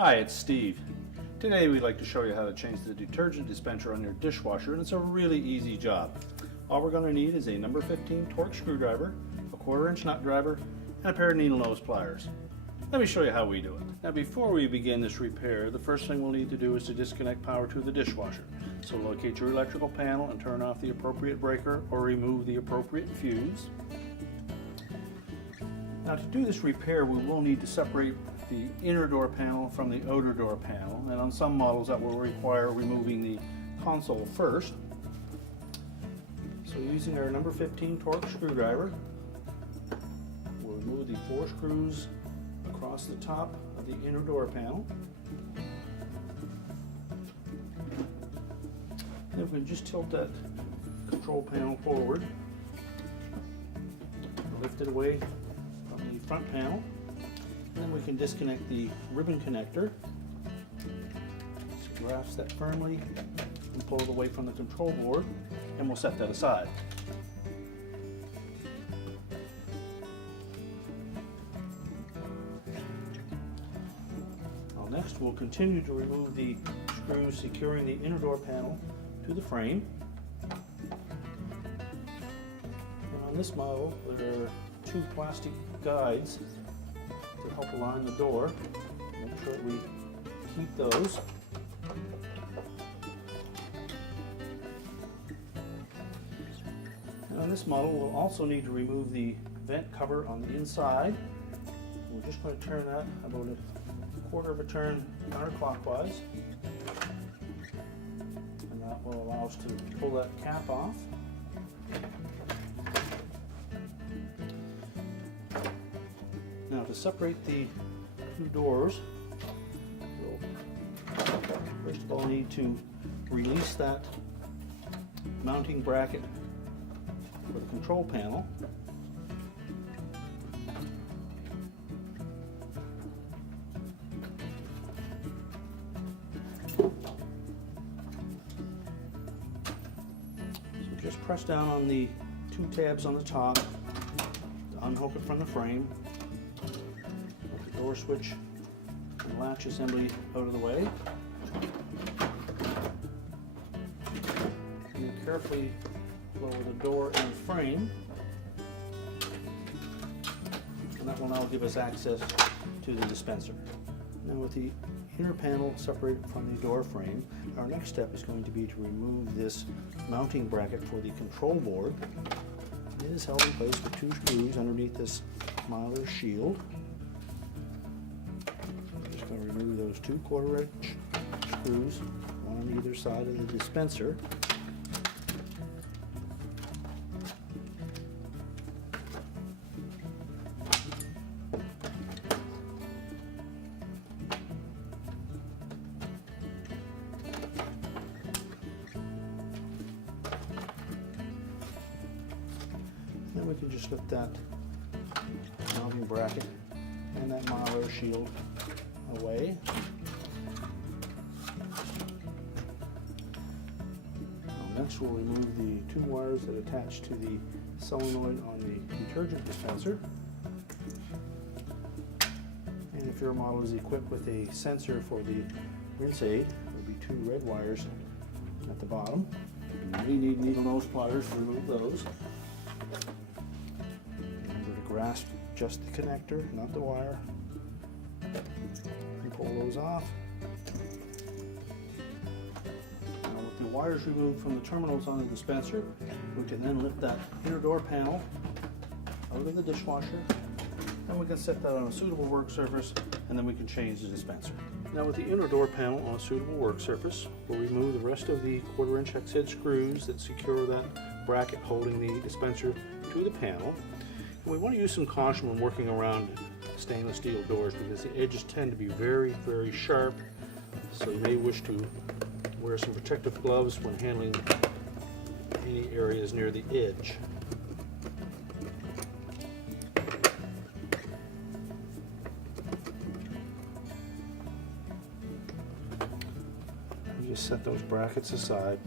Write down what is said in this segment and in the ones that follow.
Hi, it's Steve. Today we'd like to show you how to change the detergent dispenser on your dishwasher, and it's a really easy job. All we're going to need is a number 15 Torx screwdriver, a 1/4" nut driver, and a pair of needle nose pliers. Let me show you how we do it. Now before we begin this repair, the first thing we'll need to do is to disconnect power to the dishwasher. So locate your electrical panel and turn off the appropriate breaker or remove the appropriate fuse. Now to do this repair, we will need to separate the inner door panel from the outer door panel, and on some models that will require removing the console first. So using our number 15 Torx screwdriver, we'll remove the 4 screws across the top of the inner door panel. Then we can just tilt that control panel forward, lift it away from the front panel. Then we can disconnect the ribbon connector. So grasp that firmly and pull it away from the control board, and we'll set that aside. Now next we'll continue to remove the screws securing the inner door panel to the frame. And on this model there are 2 plastic guides to help align the door. Make sure we keep those. And on this model we'll also need to remove the vent cover on the inside. We're just going to turn that about a 1/4 turn counterclockwise, and that will allow us to pull that cap off. Now to separate the 2 doors, we'll first of all need to release that mounting bracket for the control panel. So just press down on the 2 tabs on the top to unhook it from the frame. Door switch and latch assembly out of the way, and then carefully lower the door and frame, and that will now give us access to the dispenser. Now with the inner panel separated from the door frame, our next step is going to be to remove this mounting bracket for the control board. It is held in place with 2 screws underneath this Mylar shield. Remove those 2 1/4" screws, one on either side of the dispenser. Then we can just lift that mounting bracket and that Mylar shield away. Next we'll remove the 2 wires that attach to the solenoid on the detergent dispenser. And if your model is equipped with a sensor for the rinse aid, there will be 2 red wires at the bottom. We need needle nose pliers to remove those. Remember to grasp just the connector, not the wire. And pull those off. Now with the wires removed from the terminals on the dispenser, we can then lift that inner door panel out of the dishwasher, and we can set that on a suitable work surface, and then we can change the dispenser. Now with the inner door panel on a suitable work surface, we'll remove the rest of the 1/4" hex head screws that secure that bracket holding the dispenser to the panel. And we want to use some caution when working around stainless steel doors because the edges tend to be very, very sharp, so you may wish to wear some protective gloves when handling any areas near the edge. You just set those brackets aside.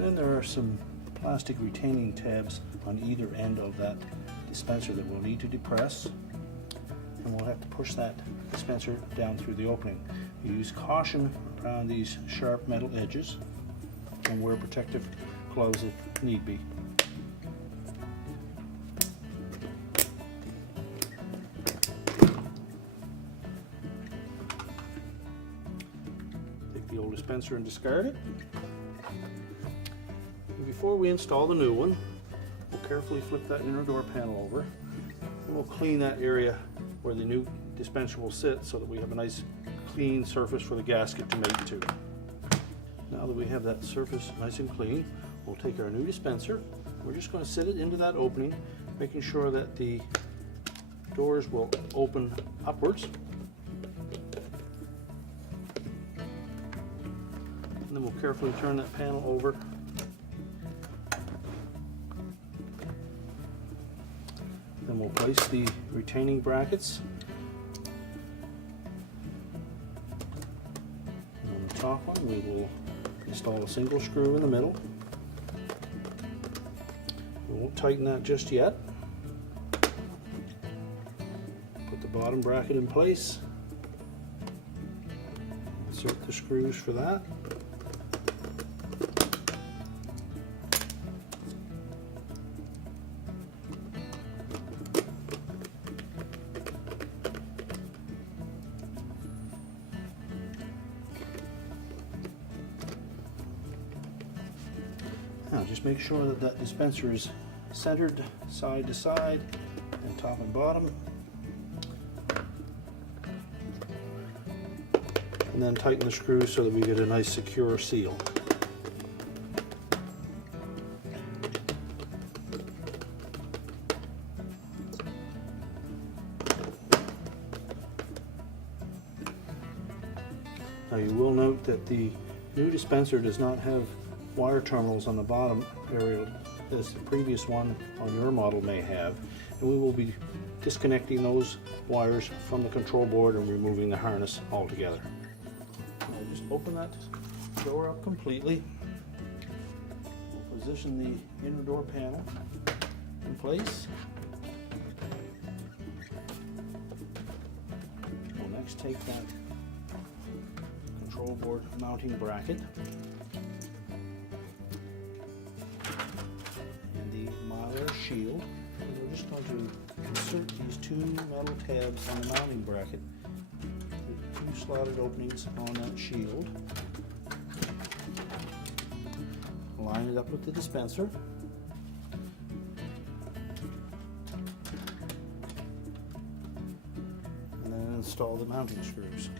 Then there are some plastic retaining tabs on either end of that dispenser that we'll need to depress, and we'll have to push that dispenser down through the opening. You use caution around these sharp metal edges and wear protective gloves if need be. Take the old dispenser and discard it. And before we install the new one, we'll carefully flip that inner door panel over, and we'll clean that area where the new dispenser will sit so that we have a nice clean surface for the gasket to mate to. Now that we have that surface nice and clean, we'll take our new dispenser. We're just going to sit it into that opening, making sure that the doors will open upwards. And then we'll carefully turn that panel over. Then we'll place the retaining brackets on the top one. We will install a single screw in the middle. We won't tighten that just yet. Put the bottom bracket in place. Insert the screws for that. Now just make sure that that dispenser is centered side to side and top and bottom. And then tighten the screws so that we get a nice secure seal. Now you will note that the new dispenser does not have wire terminals on the bottom area as the previous one on your model may have, and we will be disconnecting those wires from the control board and removing the harness altogether. I'll just open that door up completely. We'll position the inner door panel in place. We'll next take that control board mounting bracket shield, and we're just going to insert these two metal tabs on the mounting bracket, two slotted openings on that shield. Line it up with the dispenser. And then install the mounting screws.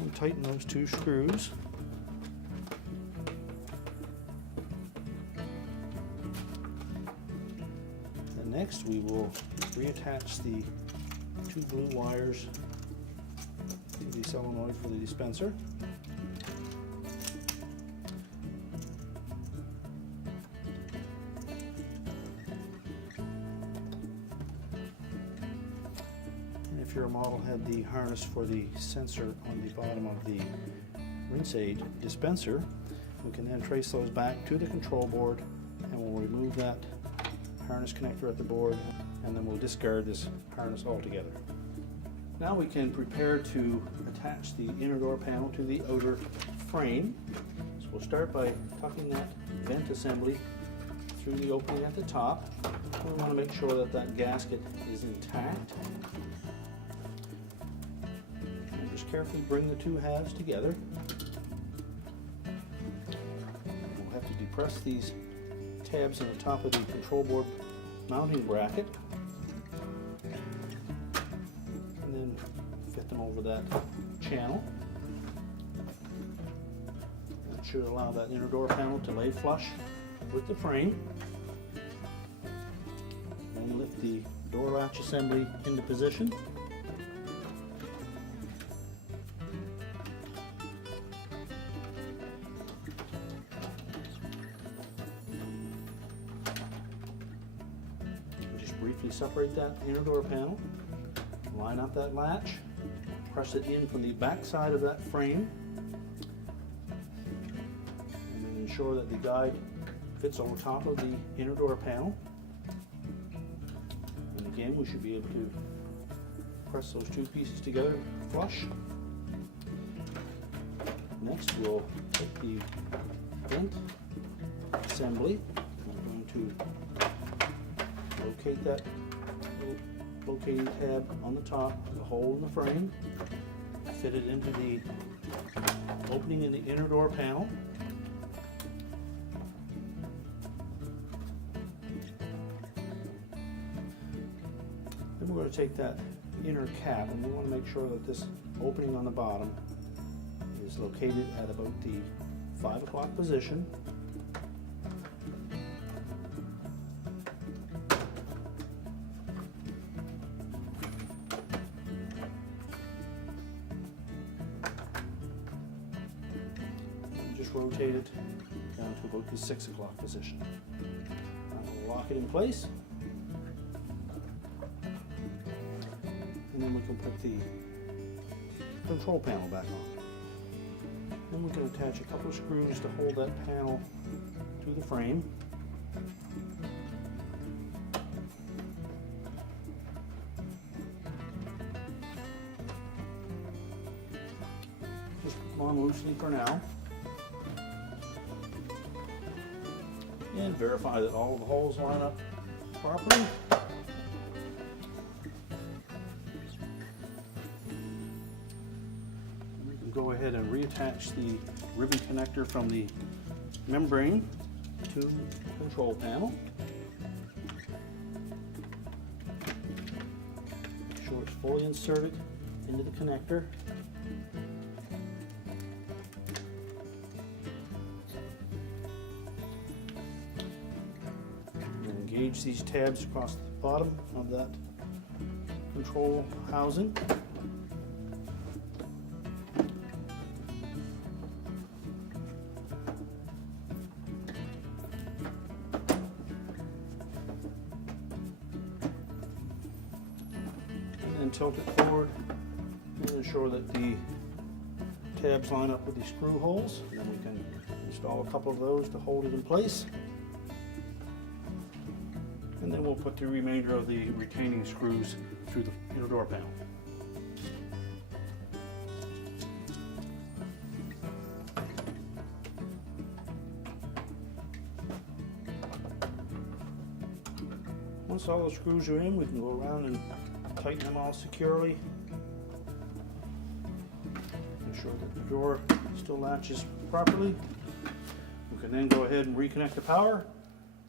And tighten those two screws. And next we will reattach the two blue wires to the solenoid for the dispenser. If your model had the harness for the sensor on the bottom of the rinse aid dispenser, we can then trace those back to the control board, and we'll remove that harness connector at the board, and then we'll discard this harness altogether. Now we can prepare to attach the inner door panel to the outer frame. So we'll start by tucking that vent assembly through the opening at the top. We want to make sure that that gasket is intact. Carefully bring the two halves together. We'll have to depress these tabs on the top of the control board mounting bracket and then fit them over that channel. should allow that inner door panel to lay flush with the frame. And lift the door latch assembly into position. Just briefly separate that inner door panel, line up that latch, press it in from the back side of that frame, and then ensure that the guide fits over top of the inner door panel. And again, we should be able to press those two pieces together flush. Next, we'll take the vent assembly. I'm going to locate that locating tab on the top of the hole in the frame, fit it into the opening in the inner door panel. Then we're going to take that inner cap and we want to make sure that this opening on the bottom is located at about the 5 o'clock position. Just rotate it down to about the 6 o'clock position. We'll lock it in place. And then we can put the control panel back on. Then we can attach a couple of screws to hold that panel to the frame. Just put them on loosely for now. And verify that all of the holes line up properly. We can go ahead and reattach the ribbon connector from the membrane to the control panel. Make sure it's fully inserted into the connector. Engage these tabs across the bottom of that control housing. And then tilt it forward and ensure that the tabs line up with the screw holes. And then we can install a couple of those to hold it in place. And then we'll put the remainder of the retaining screws through the inner door panel. Once all the screws are in, we can go around and tighten them all securely. Ensure that the door still latches properly. We can then go ahead and reconnect the power,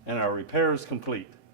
and our repair is complete.